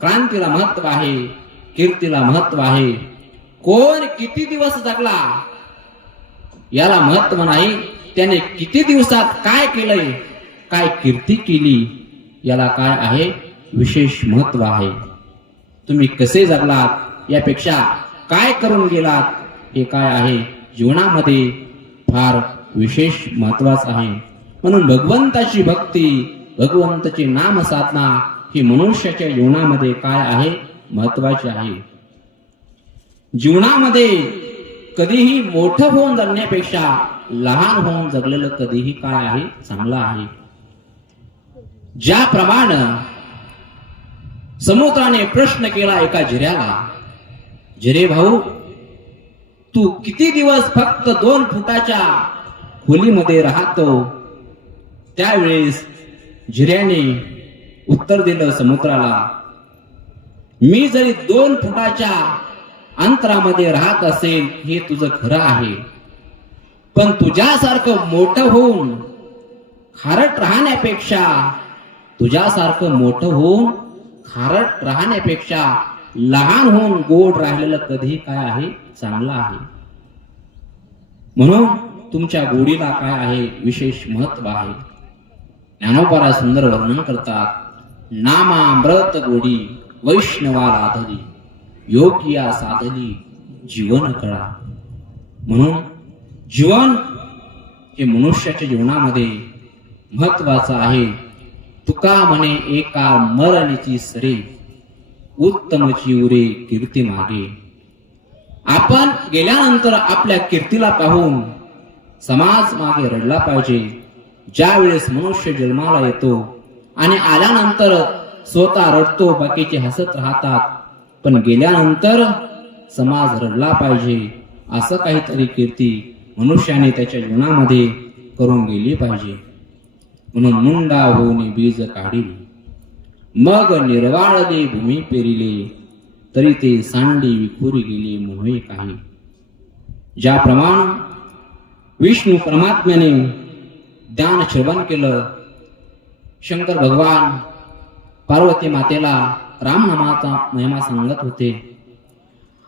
क्रांतीला महत्व आहे, कीर्तीला महत्व आहे. कोण किती दिवस जगला याला महत्व नाही, त्याने किती दिवसात काय केलंय, काय कीर्ती केली याला काय आहे, विशेष महत्व आहे. तुम्ही कसे जगलात यापेक्षा काय करून गेलात हे काय आहे जीवनामध्ये फार विशेष महत्वाचं आहे. म्हणून भगवंताची भक्ती, भगवंताची नाम साधना ही मनुष्याच्या जीवनामध्ये काय आहे, महत्वाची आहे. जीवनामध्ये कधीही मोठं होऊन जगण्यापेक्षा लहान होऊन जगलेलं कधीही काय आहे, चांगलं आहे. ज्याप्रमाणे समुद्राने प्रश्न केला एका झिऱ्याला, झिरे भाऊ तू किती दिवस फक्त 2 फुटाच्या खोलीमध्ये राहतो. त्यावेळेस झिऱ्याने उत्तर दिलं समुद्राला, मी जरी 2 फुटाच्या अंतरामध्ये राहत असेल हे तुझं खरं आहे, पण तुझ्यासारखं मोठं होऊन खारट राहण्यापेक्षा, तुझ्यासारखं मोठं होऊन खारट राहण्यापेक्षा लहान होऊन गोड राहिलेलं कधी काय आहे, चांगलं आहे. म्हणून तुमच्या गोडीला काय आहे, विशेष महत्व आहे. ज्ञानोबा सुंदर वर्णन करतात, नामामृत गोडी वैष्णवा लाधली, योगिया साधली जीवन कळा. म्हणून जीवन हे मनुष्याच्या जीवनामध्ये महत्वाचं आहे. तुका म्हणे एका मरणीची सरे, उत्तमची उरे कीर्ती मागे. आपण गेल्यानंतर आपल्या कीर्तीला पाहून समाज मागे रडला पाहिजे. ज्या वेळेस मनुष्य जन्माला येतो आणि आल्यानंतर स्वतः रडतो, बाकीचे हसत राहतात, पण गेल्यानंतर समाज रडला पाहिजे. असं काहीतरी कीर्ती मनुष्याने त्याच्या जीवनामध्ये करून गेली पाहिजे. म्हणून मुंडा होऊन बीज काढिले, मग निर्वाळले भूमी पेरिले, तरी ते सांडी विखुरी गेले मोहे काही. ज्याप्रमाणे विष्णू परमात्म्याने ध्यान श्रवण केलं, शंकर भगवान पार्वती मातेला राम नामाचा महिमा सांगत होते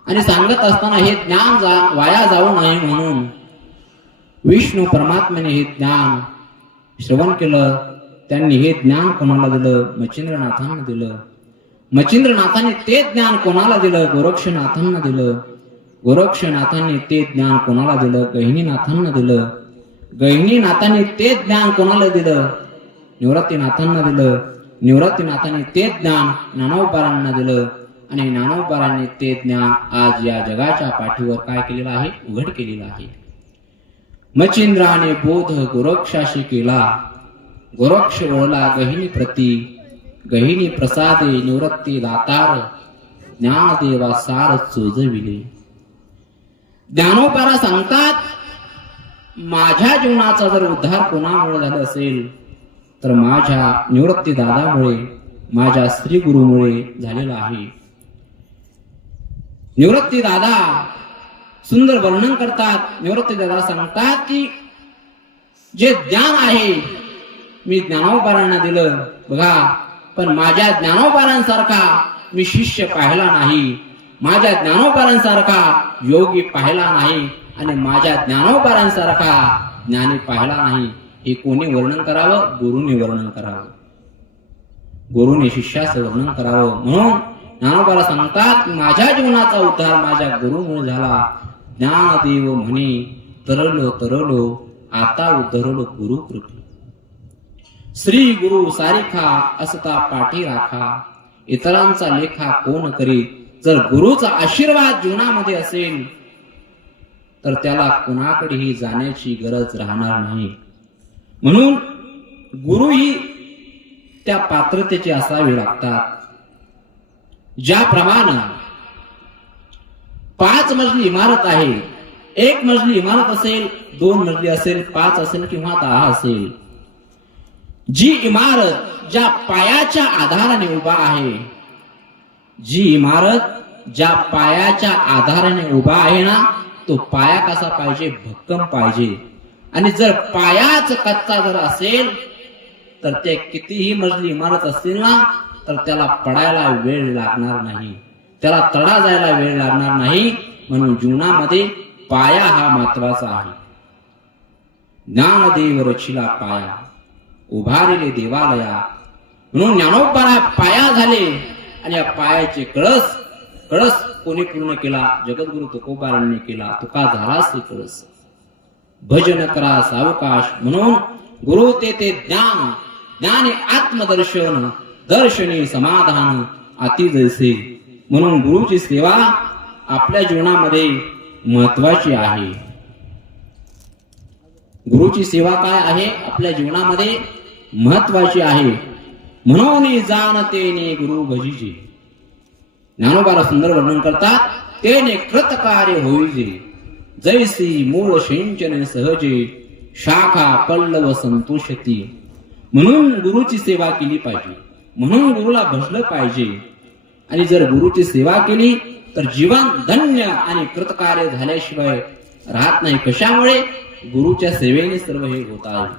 आणि सांगत असताना हे ज्ञान वाया जाऊ नये म्हणून विष्णू परमात्म्याने हे ज्ञान श्रवण केलं. त्यांनी हे ज्ञान कोणाला दिलं, मच्छिंद्रनाथांना दिलं. मच्छिंद्रनाथांनी ते ज्ञान कोणाला दिलं, गोरक्षनाथांना दिलं. गोरक्षनाथांनी ते ज्ञान कोणाला दिलं, गहिनीनाथांना दिलं. गहिनीनाथांनी ते ज्ञान कोणाला दिलं, निवृत्तीनाथांना दिलं. निवृत्तीनाथांनी ते ज्ञान ज्ञानोबारांना दिलं आणि ज्ञानोबारांनी ते ज्ञान आज या जगाच्या पाठीवर काय केलेलं आहे, उघड केलेलं आहे. मच्छिंद्राने बोध गोरक्षाशी केला, गोरक्ष वळला गहिनी प्रती, गहिनी प्रसादे निवृत्ती दातार, ज्ञानदेवा सार चोजविले. ज्ञानोबारा सांगतात, माझ्या जीवनाचा जर उद्धार कोणामुळे झाला असेल तर माझ्या निवृत्ती दादामुळे, माझ्या श्री गुरुमुळे झालेला आहे. निवृत्ती दादा सुंदर वर्णन करतात. निवृत्ती दादा सांगतात की जे ज्ञान आहे मी ज्ञानोबारांना दिलं बघा, पण माझ्या ज्ञानोबारांसारखा मी शिष्य पाहिला नाही, माझ्या ज्ञानोबारांसारखा योगी पाहिला नाही आणि माझ्या ज्ञानोबारांसारखा ज्ञानी पाहिला नाही. हे कोणी वर्णन करावं, गुरुने वर्णन करावं, गुरुने शिष्याचं वर्णन करावं. म्हणून ज्ञानोबाला सांगतात, माझ्या जीवनाचा उद्धार माझ्या गुरुमुळे झाला. ज्ञानदेव म्हणे तरलो तरलो, आता उद्धरलो गुरु कृपे. श्री गुरु सारिखा असता पाठी राखा, इतरांचा लेखा कोण करी. जर गुरुचा आशीर्वाद जीवनामध्ये असेल तर त्याला कुणाकडेही जाण्याची गरज राहणार नाही. म्हणून गुरु ही त्या पात्रतेचे असावे लागतात. ज्याप्रमाणे 5 मजली इमारत आहे, 1 मजली इमारत असेल, 2 मजली असेल, 5 असेल किंवा 10 असेल, जी इमारत ज्या पायाच्या आधाराने उभा आहे, जी इमारत ज्या पायाच्या आधाराने उभा आहे ना, तो पाया कसा पाहिजे, भक्कम पाहिजे. आणि जर पायाच कच्चा जर असेल तर ते कितीही मजली इमारत असतील ना, तर त्याला पडायला वेळ लागणार नाही, त्याला तडा जायला वेळ लागणार नाही. म्हणून जीवनामध्ये पाया हा महत्वाचा आहे. ज्ञानदेव रचिला पाया, उभारिले देवालया. म्हणून ज्ञानोबाला पाया झाले आणि या पायाचे कळस कळस कोणी पूर्ण केला? जगद्गुरु तुकोबारांनी केला. तुका झालास कळस. भजन करा सावकाश. म्हणून गुरु ते ज्ञान, ज्ञान आत्मदर्शन, दर्शनी समाधान अति जैसे. म्हणून गुरुची सेवा आपल्या जीवनामध्ये महत्वाची आहे. गुरुची सेवा काय आहे? आपल्या जीवनामध्ये महत्वाची आहे. म्हणून जाणतेने गुरु भजीजे. ज्ञानोबाला सुंदर वर्णन करतात. तेने कृतकार्य होईजे, जैसी मूळ सिंचन सहजे, शाखा पल्लव संतोषती. म्हणून गुरुची सेवा केली पाहिजे, म्हणून गुरुला भजलं पाहिजे. आणि जर गुरुची सेवा केली तर जीवन धन्य आणि कृतकार्य झाल्याशिवाय राहत नाही. कशामुळे? गुरुच्या सेवेने सर्व हे होत आहे.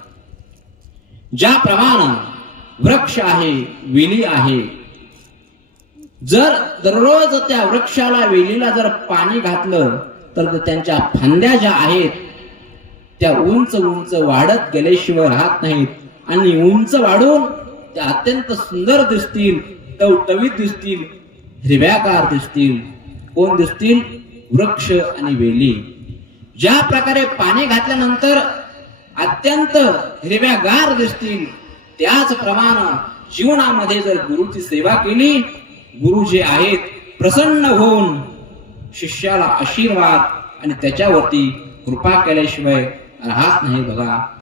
ज्याप्रमाणे वृक्ष आहे, वेली आहे, जर दररोज त्या वृक्षाला, वेलीला जर पाणी घातलं तर त्यांच्या फांद्या ज्या आहेत त्या उंच उंच वाढत गेल्याशिवाय राहत नाहीत. आणि उंच वाढून त्या अत्यंत सुंदर दिसतील, टवटवीत दिसतील, हिरव्यागार दिसतील. कोण दिसतील? वृक्ष आणि वेली. ज्या प्रकारे पाणी घातल्यानंतर अत्यंत हिरव्यागार दिसतील, त्याचप्रमाणे जीवनामध्ये जर गुरुची सेवा केली, गुरु जे आहेत प्रसन्न होऊन शिष्याला आशीर्वाद आणि त्याच्यावरती कृपा केल्याशिवाय राहत नाही. बघा,